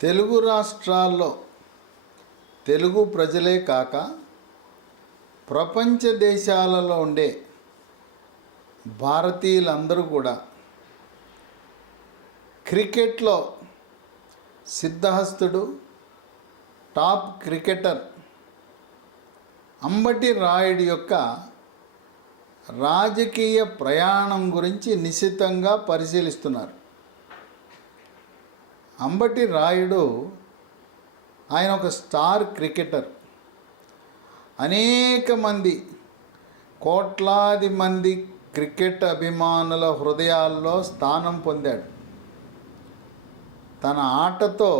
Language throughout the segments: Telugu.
తెలుగు రాష్ట్రాల్లో తెలుగు ప్రజలే కాక ప్రపంచ దేశాలలో ఉండే భారతీయులందరూ కూడా క్రికెట్లో సిద్ధహస్తుడు టాప్ క్రికెటర్ అంబటి రాయుడు యొక్క రాజకీయ ప్రయాణం గురించి నిశితంగా పరిశీలిస్తున్నారు. అంబటి రాయుడు ఆయన ఒక స్టార్ క్రికెటర్. అనేక మంది కోట్లాది మంది క్రికెట్ అభిమానుల హృదయాల్లో స్థానం పొందాడు. తన ఆటతో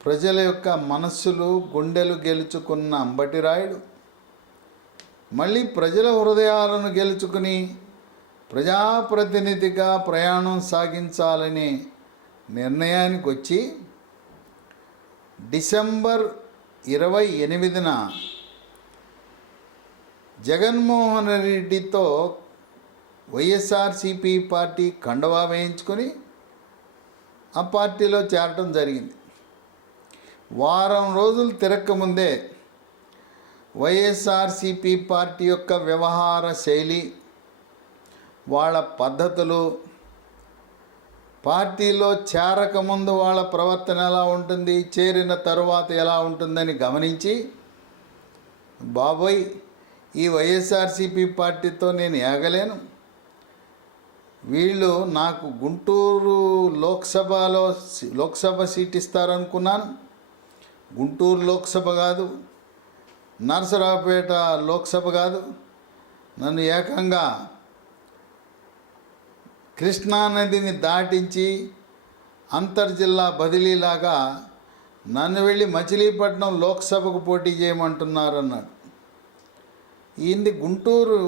ప్రజల యొక్క మనస్సులు గుండెలు గెలుచుకున్న అంబటి రాయుడు మళ్ళీ ప్రజల హృదయాలను గెలుచుకుని ప్రజాప్రతినిధిగా ప్రయాణం సాగించాలనే నిర్ణయానికి వచ్చి డిసెంబర్ 28న జగన్మోహన్ రెడ్డితో వైఎస్ఆర్సీపీ పార్టీ కండువా వేయించుకొని ఆ పార్టీలో చేరటం జరిగింది. వారం రోజులు తిరక్కముందే వైఎస్ఆర్సీపీ పార్టీ యొక్క వ్యవహార శైలి, వాళ్ళ పద్ధతులు, పార్టీలో చేరకముందు వాళ్ళ ప్రవర్తన ఎలా ఉంటుంది, చేరిన తరువాత ఎలా ఉంటుందని గమనించి, బాబోయ్ ఈ వైఎస్ఆర్సీపీ పార్టీతో నేను ఏగలేను, వీళ్ళు నాకు గుంటూరు లోక్సభ సీట్ ఇస్తారనుకున్నాను, గుంటూరు లోక్సభ కాదు, నరసరావుపేట లోక్సభ కాదు, నన్ను ఏకంగా కృష్ణానదిని దాటించి అంతర్జిల్లా బదిలీలాగా నన్ను వెళ్ళి మచిలీపట్నం లోక్సభకు పోటీ చేయమంటున్నారన్నాడు. ఈయనది గుంటూరు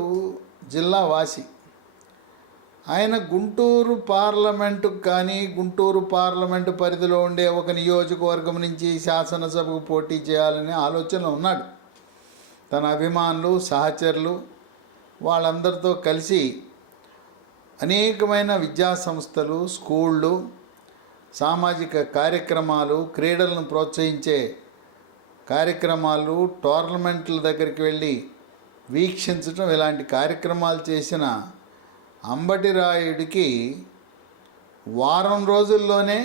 జిల్లా వాసి. ఆయన గుంటూరు పార్లమెంటుకు కానీ గుంటూరు పార్లమెంటు పరిధిలో ఉండే ఒక నియోజకవర్గం నుంచి శాసనసభకు పోటీ చేయాలనే ఆలోచనలో ఉన్నాడు. తన అభిమానులు, సహచరులు వాళ్ళందరితో కలిసి అనేకమైన విద్యా సంస్థలు, స్కూళ్ళు, సామాజిక కార్యక్రమాలు, క్రీడలను ప్రోత్సహించే కార్యక్రమాలు, టోర్నమెంట్ల దగ్గరికి వెళ్ళి వీక్షించడం, ఇలాంటి కార్యక్రమాలు చేసిన అంబటి రాయుడికి వారం రోజుల్లోనే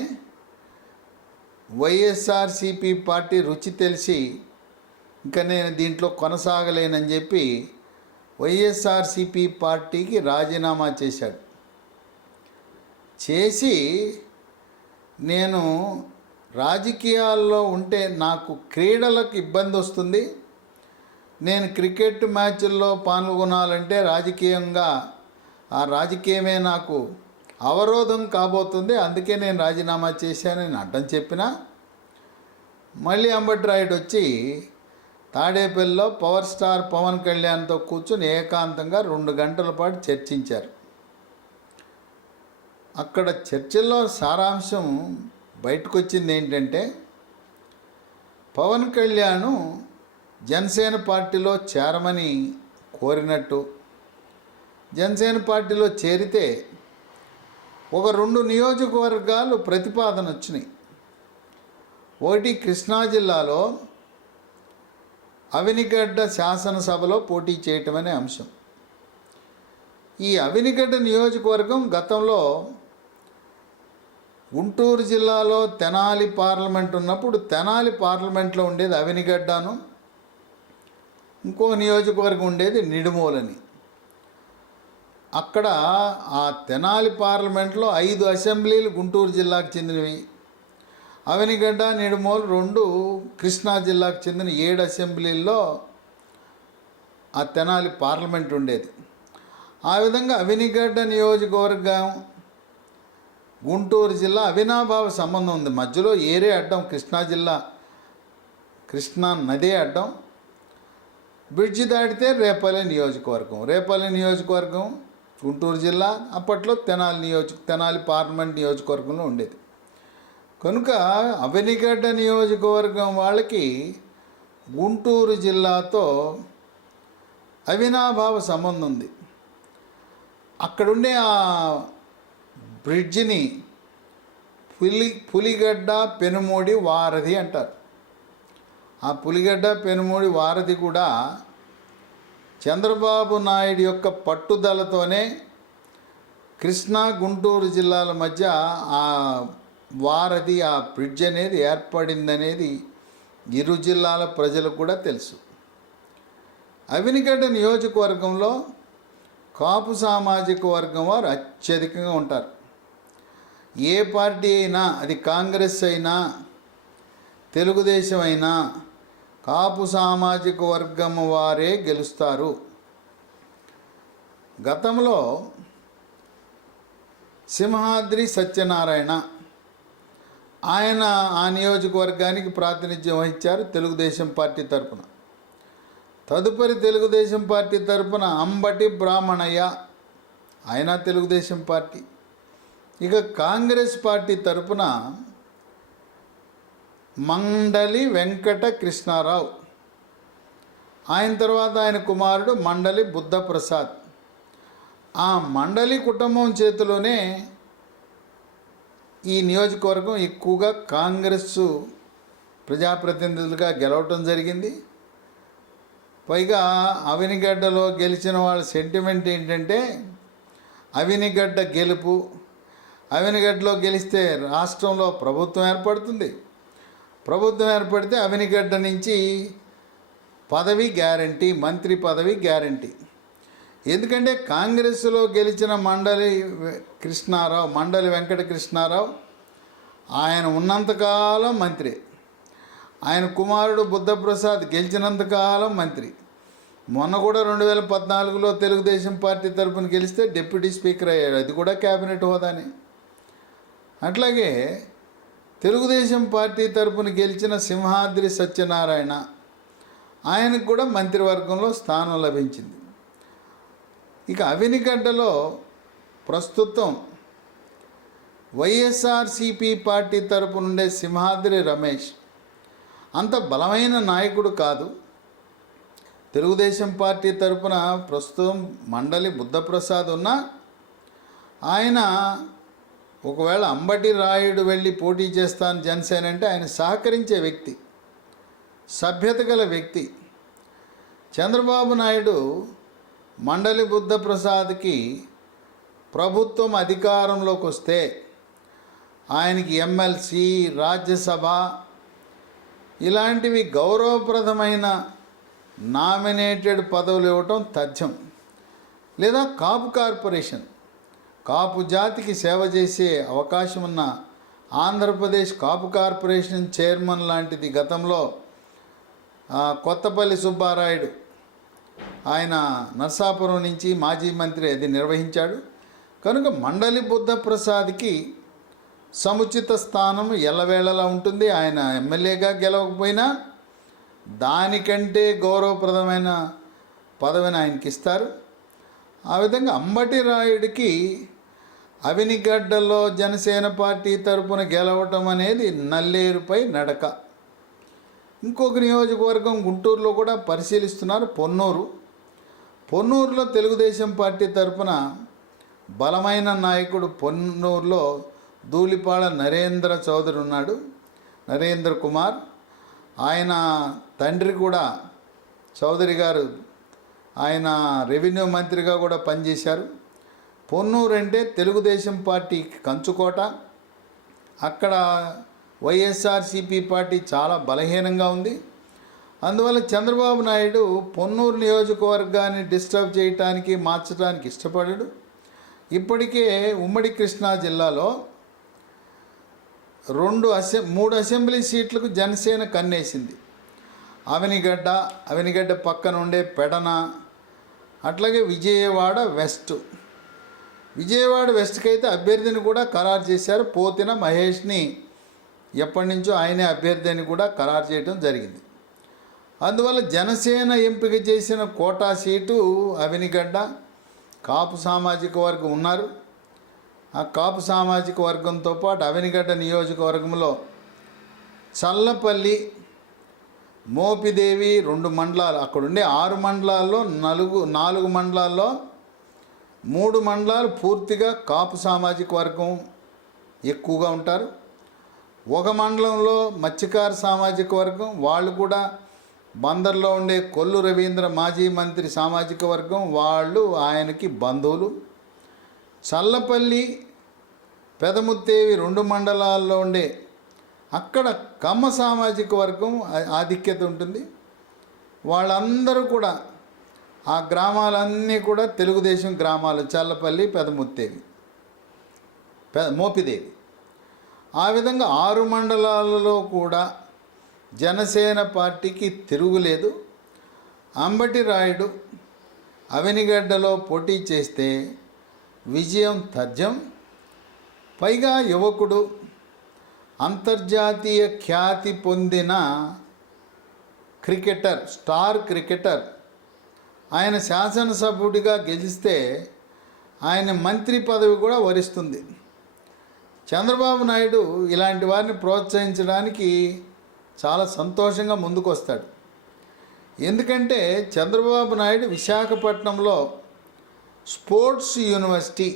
వైఎస్ఆర్సీపీ పార్టీ రుచి తెలిసి ఇంకా నేను దీంట్లో కొనసాగలేనని చెప్పి వైఎస్ఆర్సీపీ పార్టీకి రాజీనామా చేశాడు. చేసి నేను రాజకీయాల్లో ఉంటే నాకు క్రీడలకు ఇబ్బంది వస్తుంది, నేను క్రికెట్ మ్యాచ్ల్లో పాల్గొనాలంటే రాజకీయంగా ఆ రాజకీయమే నాకు అవరోధం కాబోతుంది, అందుకే నేను రాజీనామా చేశానని అడ్డం చెప్పినా మళ్ళీ అంబటి రాయుడు వచ్చి తాడేపల్లిలో పవర్ స్టార్ పవన్ కళ్యాణ్తో కూర్చొని ఏకాంతంగా 2 గంటల పాటు చర్చించారు. అక్కడ చర్చల్లో సారాంశం బయటకు వచ్చింది ఏంటంటే, పవన్ కళ్యాణ్ జనసేన పార్టీలో చేరమని కోరినట్టు, జనసేన పార్టీలో చేరితే ఒక 2 నియోజకవర్గాలు ప్రతిపాదన వచ్చినాయి. ఒకటి కృష్ణా జిల్లాలో అవినిగడ్డ శాసనసభలో పోటీ చేయటం అనే అంశం. ఈ అవినిగడ్డ నియోజకవర్గం గతంలో గుంటూరు జిల్లాలో తెనాలి పార్లమెంట్ ఉన్నప్పుడు తెనాలి పార్లమెంట్లో ఉండేది అవినిగడ్డను, ఇంకో నియోజకవర్గం ఉండేది నిడుమోలని. అక్కడ ఆ తెనాలి పార్లమెంట్లో 5 అసెంబ్లీలు గుంటూరు జిల్లాకు చెందినవి, అవినిగడ్డ, నిడుమోలు 2 కృష్ణా జిల్లాకు చెందిన 7 అసెంబ్లీల్లో ఆ తెనాలి పార్లమెంట్ ఉండేది. ఆ విధంగా అవినిగడ్డ నియోజకవర్గం గుంటూరు జిల్లా అవినాభావ సంబంధం ఉంది. మధ్యలో ఏరే అడ్డం, కృష్ణా నదే అడ్డం. బ్రిడ్జి దాటితే రేపల్లె నియోజకవర్గం గుంటూరు జిల్లా, అప్పట్లో తెనాలి పార్లమెంట్ నియోజకవర్గంలో ఉండేది. కనుక అవినిగడ్డ నియోజకవర్గం వాళ్ళకి గుంటూరు జిల్లాతో అవినాభావ సంబంధం ఉంది. అక్కడుండే ఆ బ్రిడ్జిని పులిగడ్డ పెనుమూడి వారధి అంటారు. ఆ పులిగడ్డ పెనుమూడి వారధి కూడా చంద్రబాబు నాయుడు యొక్క పట్టుదలతోనే కృష్ణా గుంటూరు జిల్లాల మధ్య ఆ వారధి, ఆ బ్రిడ్జ్ అనేది ఏర్పడిందనేది ఇరు జిల్లాల ప్రజలకు కూడా తెలుసు. అవినిగడ్డ నియోజకవర్గంలో కాపు సామాజిక వర్గం వారు అత్యధికంగా ఉంటారు. ఏ పార్టీ అయినా, అది కాంగ్రెస్ అయినా తెలుగుదేశం అయినా, కాపు సామాజిక వర్గం వారే గెలుస్తారు. గతంలో సింహాద్రి సత్యనారాయణ ఆయన ఆ నియోజకవర్గానికి ప్రాతినిధ్యం వహించారు తెలుగుదేశం పార్టీ తరపున. తదుపరి తెలుగుదేశం పార్టీ తరపున అంబటి బ్రాహ్మణయ్య, ఆయన తెలుగుదేశం పార్టీ. ఇక కాంగ్రెస్ పార్టీ తరపున మండలి వెంకట కృష్ణారావు, ఆయన తర్వాత ఆయన కుమారుడు మండలి బుద్ధప్రసాద్. ఆ మండలి కుటుంబం చేతిలోనే ఈ నియోజకవర్గం ఎక్కువగా కాంగ్రెస్ ప్రజాప్రతినిధులుగా గెలవటం జరిగింది. పైగా అవినిగడ్డలో గెలిచిన వాళ్ళ సెంటిమెంట్ ఏంటంటే, అవినిగడ్డ గెలుపు, అవినిగడ్డలో గెలిస్తే రాష్ట్రంలో ప్రభుత్వం ఏర్పడుతుంది, ప్రభుత్వం ఏర్పడితే అవినిగడ్డ నుంచి పదవి గ్యారంటీ, మంత్రి పదవి గ్యారంటీ. ఎందుకంటే కాంగ్రెస్లో గెలిచిన మండలి వెంకట కృష్ణారావు ఆయన ఉన్నంతకాలం మంత్రి, ఆయన కుమారుడు బుద్ధప్రసాద్ గెలిచినంతకాలం మంత్రి. మొన్న కూడా 2014లో తెలుగుదేశం పార్టీ తరపున గెలిస్తే డిప్యూటీ స్పీకర్ అయ్యాడు, అది కూడా క్యాబినెట్ హోదానే. అట్లాగే తెలుగుదేశం పార్టీ తరపున గెలిచిన సింహాద్రి సత్యనారాయణ, ఆయనకు కూడా మంత్రివర్గంలో స్థానం లభించింది. ఇక అవినిగడ్డలో ప్రస్తుతం వైఎస్ఆర్సిపి పార్టీ తరపు నుండే సింహాద్రి రమేష్ అంత బలమైన నాయకుడు కాదు. తెలుగుదేశం పార్టీ తరపున ప్రస్తుతం మండలి బుద్ధప్రసాద్ ఉన్నా, ఆయన ఒకవేళ అంబటి రాయుడు వెళ్ళి పోటీ చేస్తాను జనసేన అంటే ఆయన సహకరించే వ్యక్తి, సభ్యత గల వ్యక్తి. చంద్రబాబు నాయుడు మండలి బుద్ధప్రసాద్కి ప్రభుత్వం అధికారంలోకి వస్తే ఆయనకి ఎమ్మెల్సీ, రాజ్యసభ ఇలాంటివి గౌరవప్రదమైన నామినేటెడ్ పదవులు ఇవ్వటం తథ్యం. లేదా కాపు కార్పొరేషన్, కాపు జాతికి సేవ చేసే అవకాశం ఉన్న ఆంధ్రప్రదేశ్ కాపు కార్పొరేషన్ చైర్మన్ లాంటిది గతంలో కొత్తపల్లి సుబ్బారాయుడు, ఆయన నర్సాపురం నుంచి మాజీ మంత్రి, అది నిర్వహించాడు. కనుక మండలి బుద్ధప్రసాద్కి సముచిత స్థానం ఎల్లవేళలా ఉంటుంది. ఆయన ఎమ్మెల్యేగా గెలవకపోయినా దానికంటే గౌరవప్రదమైన పదవిని ఆయనకి ఇస్తారు. ఆ విధంగా అంబటి రాయుడికి అవినిగడ్డలో జనసేన పార్టీ తరపున గెలవటం అనేది నల్లేరుపై నడక. ఇంకొక నియోజకవర్గం గుంటూరులో కూడా పరిశీలిస్తున్నారు, పొన్నూరులో తెలుగుదేశం పార్టీ తరపున బలమైన నాయకుడు పొన్నూరులో ధూళిపాళ నరేంద్ర చౌదరి ఉన్నాడు, నరేంద్ర కుమార్. ఆయన తండ్రి కూడా చౌదరి గారు, ఆయన రెవెన్యూ మంత్రిగా కూడా పనిచేశారు. పొన్నూరు అంటే తెలుగుదేశం పార్టీకి కంచుకోట. అక్కడ వైఎస్ఆర్సిపి పార్టీ చాలా బలహీనంగా ఉంది. అందువల్ల చంద్రబాబు నాయుడు పొన్నూరు నియోజకవర్గాన్ని డిస్టర్బ్ చేయటానికి, మార్చడానికి ఇష్టపడడు. ఇప్పటికే ఉమ్మడి కృష్ణా జిల్లాలో 3 అసెంబ్లీ సీట్లకు జనసేన కన్నేసింది. అవినిగడ్డ పక్కన ఉండే పెడన, అట్లాగే విజయవాడ వెస్ట్కి అయితే అభ్యర్థిని కూడా ఖరారు చేశారు. పోతిన మహేష్ని ఎప్పటి నుంచో ఆయనే అభ్యర్థి అని కూడా ఖరారు చేయడం జరిగింది. అందువల్ల జనసేన ఎంపిక చేసిన కోటా సీటు అవినిగడ్డ. కాపు సామాజిక వర్గం ఉన్నారు. ఆ కాపు సామాజిక వర్గంతో పాటు అవినిగడ్డ నియోజకవర్గంలో చల్లపల్లి, మోపిదేవి 2 మండలాలు, అక్కడుండే 6 మండలాల్లో 4 మండలాల్లో 3 మండలాలు పూర్తిగా కాపు సామాజిక వర్గం ఎక్కువగా ఉంటారు. ఒక మండలంలో మత్స్యకార సామాజిక వర్గం, వాళ్ళు కూడా బందర్లో ఉండే కొల్లు రవీంద్ర మాజీ మంత్రి సామాజిక వర్గం, వాళ్ళు ఆయనకి బంధువులు. చల్లపల్లి, పెదముత్తేవి 2 మండలాల్లో ఉండే అక్కడ కమ్మ సామాజిక వర్గం ఆధిక్యత ఉంటుంది. వాళ్ళందరూ కూడా ఆ గ్రామాలన్నీ కూడా తెలుగుదేశం గ్రామాలు, చల్లపల్లి, పెదముత్తేవి, మోపిదేవి. ఆ విధంగా 6 మండలాలలో కూడా జనసేన పార్టీకి తిరుగులేదు. అంబటి రాయుడు అవనిగడ్డలో పోటీ చేస్తే విజయం తథ్యం. పైగా యువకుడు, అంతర్జాతీయ ఖ్యాతి పొందిన క్రికెటర్, స్టార్ క్రికెటర్. ఆయన శాసనసభ్యుడిగా గెలిస్తే ఆయన మంత్రి పదవి కూడా వరిస్తుంది. చంద్రబాబు నాయుడు ఇలాంటి వారిని ప్రోత్సహించడానికి చాలా సంతోషంగా ముందుకు వస్తాడు. ఎందుకంటే చంద్రబాబు నాయుడు విశాఖపట్నంలో స్పోర్ట్స్ యూనివర్సిటీ,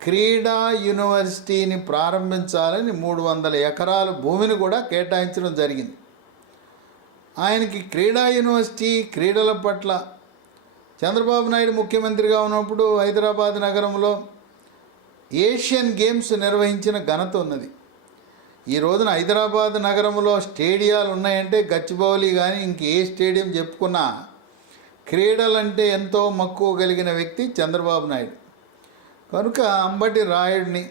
క్రీడా యూనివర్సిటీని ప్రారంభించాలని 300 ఎకరాల భూమిని కూడా కేటాయించడం జరిగింది. ఆయనకి క్రీడా యూనివర్సిటీ, క్రీడల పట్ల చంద్రబాబు నాయుడు ముఖ్యమంత్రిగా ఉన్నప్పుడు హైదరాబాద్ నగరంలో ఏషియన్ గేమ్స్ నిర్వహించిన ఘనత ఉన్నది. ఈ రోజున హైదరాబాద్ నగరంలో స్టేడియాలు ఉన్నాయంటే గచ్చిబౌలి కానీ ఇంకే స్టేడియం చెప్పుకున్నా క్రీడలంటే ఎంతో మక్కువ కలిగిన వ్యక్తి చంద్రబాబు నాయుడు. కనుక అంబటి రాయుడిని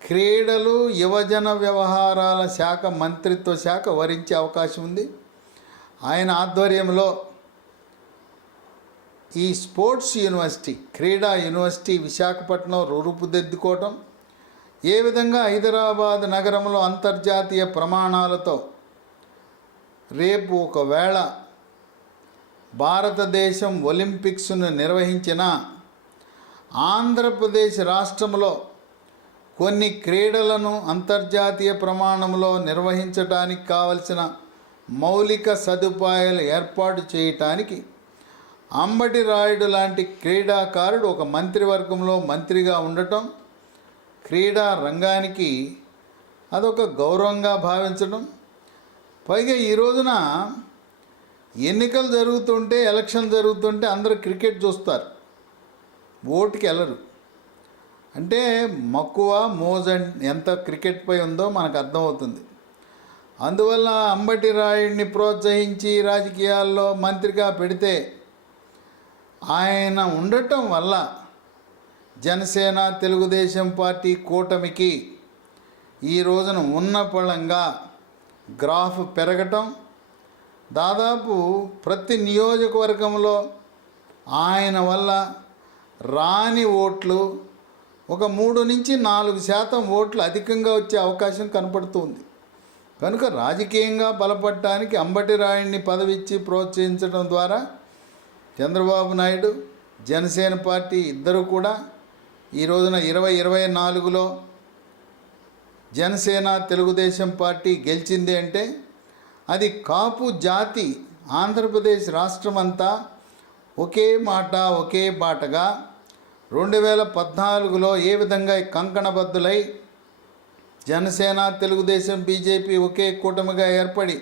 క్రీడలు, యువజన వ్యవహారాల శాఖ మంత్రిత్వ శాఖ వరించే అవకాశం ఉంది. ఆయన ఆధ్వర్యంలో ఈ స్పోర్ట్స్ యూనివర్సిటీ, క్రీడా యూనివర్సిటీ విశాఖపట్నం రూపుదిద్దుకోవటం, ఏ విధంగా హైదరాబాద్ నగరంలో అంతర్జాతీయ ప్రమాణాలతో రేపు ఒకవేళ భారతదేశం ఒలింపిక్స్ను నిర్వహించిన ఆంధ్రప్రదేశ్ రాష్ట్రంలో కొన్ని క్రీడలను అంతర్జాతీయ ప్రమాణంలో నిర్వహించడానికి కావలసిన మౌలిక సదుపాయాలు ఏర్పాటు చేయటానికి అంబటి రాయుడు లాంటి క్రీడాకారుడు ఒక మంత్రివర్గంలో మంత్రిగా ఉండటం, క్రీడా రంగానికి అదొక గౌరవంగా భావించడం. పైగా ఈ రోజున ఎన్నికలు జరుగుతుంటే, ఎలక్షన్ జరుగుతుంటే అందరూ క్రికెట్ చూస్తారు, ఓటుకి వెళ్ళరు. అంటే మక్కువ, మోజు ఎంత క్రికెట్పై ఉందో మనకు అర్థమవుతుంది. అందువల్ల అంబటి రాయుడిని ప్రోత్సహించి రాజకీయాల్లో మంత్రిగా పెడితే ఆయన ఉండటం వల్ల జనసేన, తెలుగుదేశం పార్టీ కూటమికి ఈ రోజున ఉన్నపళంగా గ్రాఫ్ పెరగటం, దాదాపు ప్రతి నియోజకవర్గంలో ఆయన వల్ల రాని ఓట్లు ఒక 3-4% ఓట్లు అధికంగా వచ్చే అవకాశం కనపడుతుంది. కనుక రాజకీయంగా బలపడటానికి అంబటి రాయుడిని పదవిచ్చి ప్రోత్సహించడం ద్వారా చంద్రబాబు నాయుడు, జనసేన పార్టీ ఇద్దరు కూడా ఈ రోజున 2024లో జనసేన, తెలుగుదేశం పార్టీ గెలిచింది అంటే అది కాపు జాతి ఆంధ్రప్రదేశ్ రాష్ట్రమంతా ఒకే మాట, ఒకే బాటగా 2014లో ఏ విధంగా కంకణబద్దులై జనసేన, తెలుగుదేశం, బీజేపీ ఒకే కూటమిగా ఏర్పడి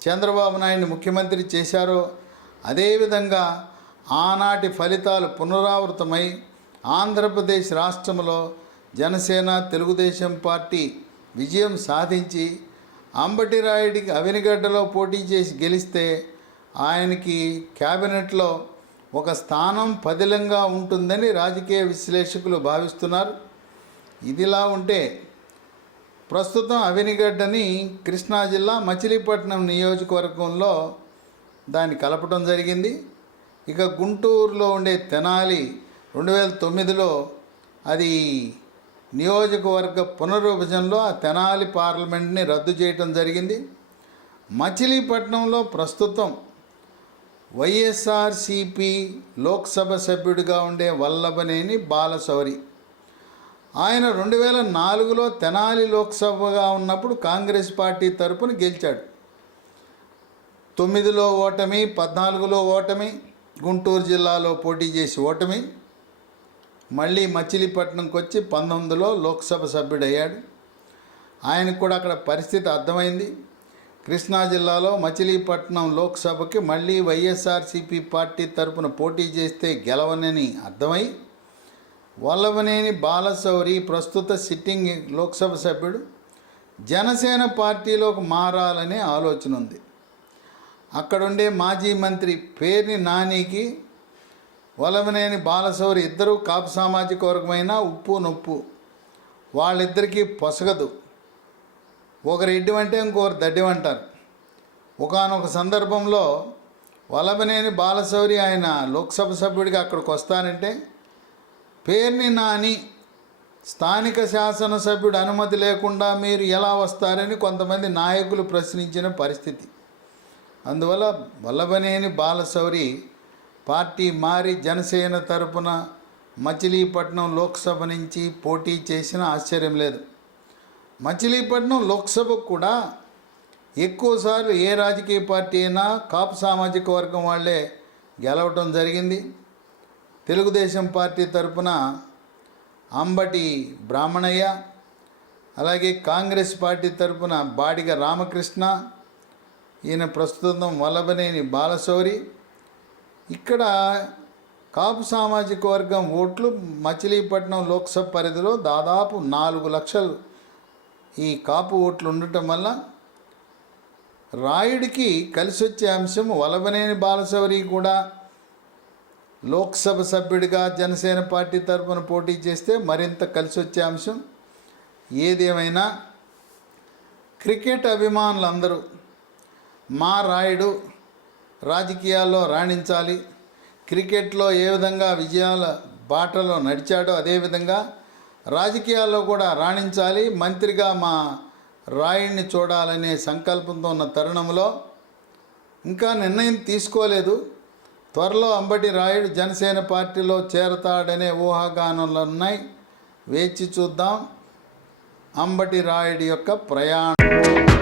చంద్రబాబు నాయుడిని ముఖ్యమంత్రి చేశారో అదేవిధంగా ఆనాటి ఫలితాలు పునరావృతమై ఆంధ్రప్రదేశ్ రాష్ట్రంలో జనసేన, తెలుగుదేశం పార్టీ విజయం సాధించి అంబటి రాయుడికి అవనిగడ్డలో పోటీ చేసి గెలిస్తే ఆయనకి క్యాబినెట్లో ఒక స్థానం పదిలంగా ఉంటుందని రాజకీయ విశ్లేషకులు భావిస్తున్నారు. ఇదిలా ఉంటే ప్రస్తుతం అవనిగడ్డని కృష్ణా జిల్లా మచిలీపట్నం నియోజకవర్గంలో దాన్ని కలపడం జరిగింది. ఇక గుంటూరులో ఉండే తెనాలి 2009లో అది నియోజకవర్గ పునర్విభజనలో ఆ తెనాలి పార్లమెంట్ని రద్దు చేయటం జరిగింది. మచిలీపట్నంలో ప్రస్తుతం వైఎస్ఆర్సిపి లోక్సభ సభ్యుడిగా ఉండే వల్లభనేని బాలశౌరి, ఆయన 2004లో తెనాలి లోక్సభగా ఉన్నప్పుడు కాంగ్రెస్ పార్టీ తరపున గెలిచాడు. 9లో ఓటమి, 14లో ఓటమి, గుంటూరు జిల్లాలో పోటీ చేసి ఓటమి. మళ్ళీ మచిలీపట్నంకి వచ్చి 19లో లోక్సభ సభ్యుడయ్యాడు. ఆయనకు కూడా అక్కడ పరిస్థితి అర్థమైంది. కృష్ణా జిల్లాలో మచిలీపట్నం లోక్సభకి మళ్ళీ వైఎస్ఆర్సీపీ పార్టీ తరపున పోటీ చేస్తే గెలవనని అర్థమై వల్లభనేని బాలశౌరి ప్రస్తుత సిట్టింగ్ లోక్సభ సభ్యుడు జనసేన పార్టీలోకి మారాలనే ఆలోచన ఉంది. అక్కడుండే మాజీ మంత్రి పేర్ని నానికి వల్లభనేని బాలశౌరి ఇద్దరూ కాపు సామాజిక వర్గమైన ఉప్పు నొప్పు, వాళ్ళిద్దరికీ పొసగదు. ఒకరు ఎడ్డివంటే ఇంకొకరు దడ్డివంటారు. ఒకానొక సందర్భంలో వల్లభనేని బాలశౌరి ఆయన లోక్సభ సభ్యుడిగా అక్కడికి వస్తానంటే పేర్ని నాని స్థానిక శాసనసభ్యుడు అనుమతి లేకుండా మీరు ఎలా వస్తారని కొంతమంది నాయకులు ప్రశ్నించిన పరిస్థితి. అందువల్ల వల్లభనేని బాలశౌరి పార్టీ మారి జనసేన తరపున మచిలీపట్నం లోక్సభ నుంచి పోటీ చేసిన ఆశ్చర్యం లేదు. మచిలీపట్నం లోక్సభకు కూడా ఎక్కువసార్లు ఏ రాజకీయ పార్టీ అయినా కాపు సామాజిక వర్గం వాళ్ళే గెలవటం జరిగింది. తెలుగుదేశం పార్టీ తరపున అంబటి బ్రాహ్మణయ్య, అలాగే కాంగ్రెస్ పార్టీ తరపున బాడిగ రామకృష్ణ, ఈయన ప్రస్తుతం వల్లభనేని బాలశౌరి. ఇక్కడ కాపు సామాజిక వర్గం ఓట్లు మచిలీపట్నం లోక్సభ పరిధిలో దాదాపు 4 లక్షలు ఈ కాపు ఓట్లు ఉండటం వల్ల రాయుడికి కలిసి వచ్చే అంశం. వల్లభనేని బాలశౌరి కూడా లోక్సభ సభ్యుడిగా జనసేన పార్టీ తరఫున పోటీ చేస్తే మరింత కలిసి వచ్చే అంశం. ఏదేమైనా క్రికెట్ అభిమానులందరూ మా రాయుడు రాజకీయాల్లో రాణించాలి, క్రికెట్లో ఏ విధంగా విజయాల బాటలో నడిచాడో అదేవిధంగా రాజకీయాల్లో కూడా రాణించాలి, మంత్రిగా మా రాయుడిని చూడాలనే సంకల్పంతో ఉన్న తరుణంలో ఇంకా నిర్ణయం తీసుకోలేదు. త్వరలో అంబటి రాయుడు జనసేన పార్టీలో చేరతాడనే ఊహాగానాలు ఉన్నాయి. వేచి చూద్దాం అంబటి రాయుడి యొక్క ప్రయాణం.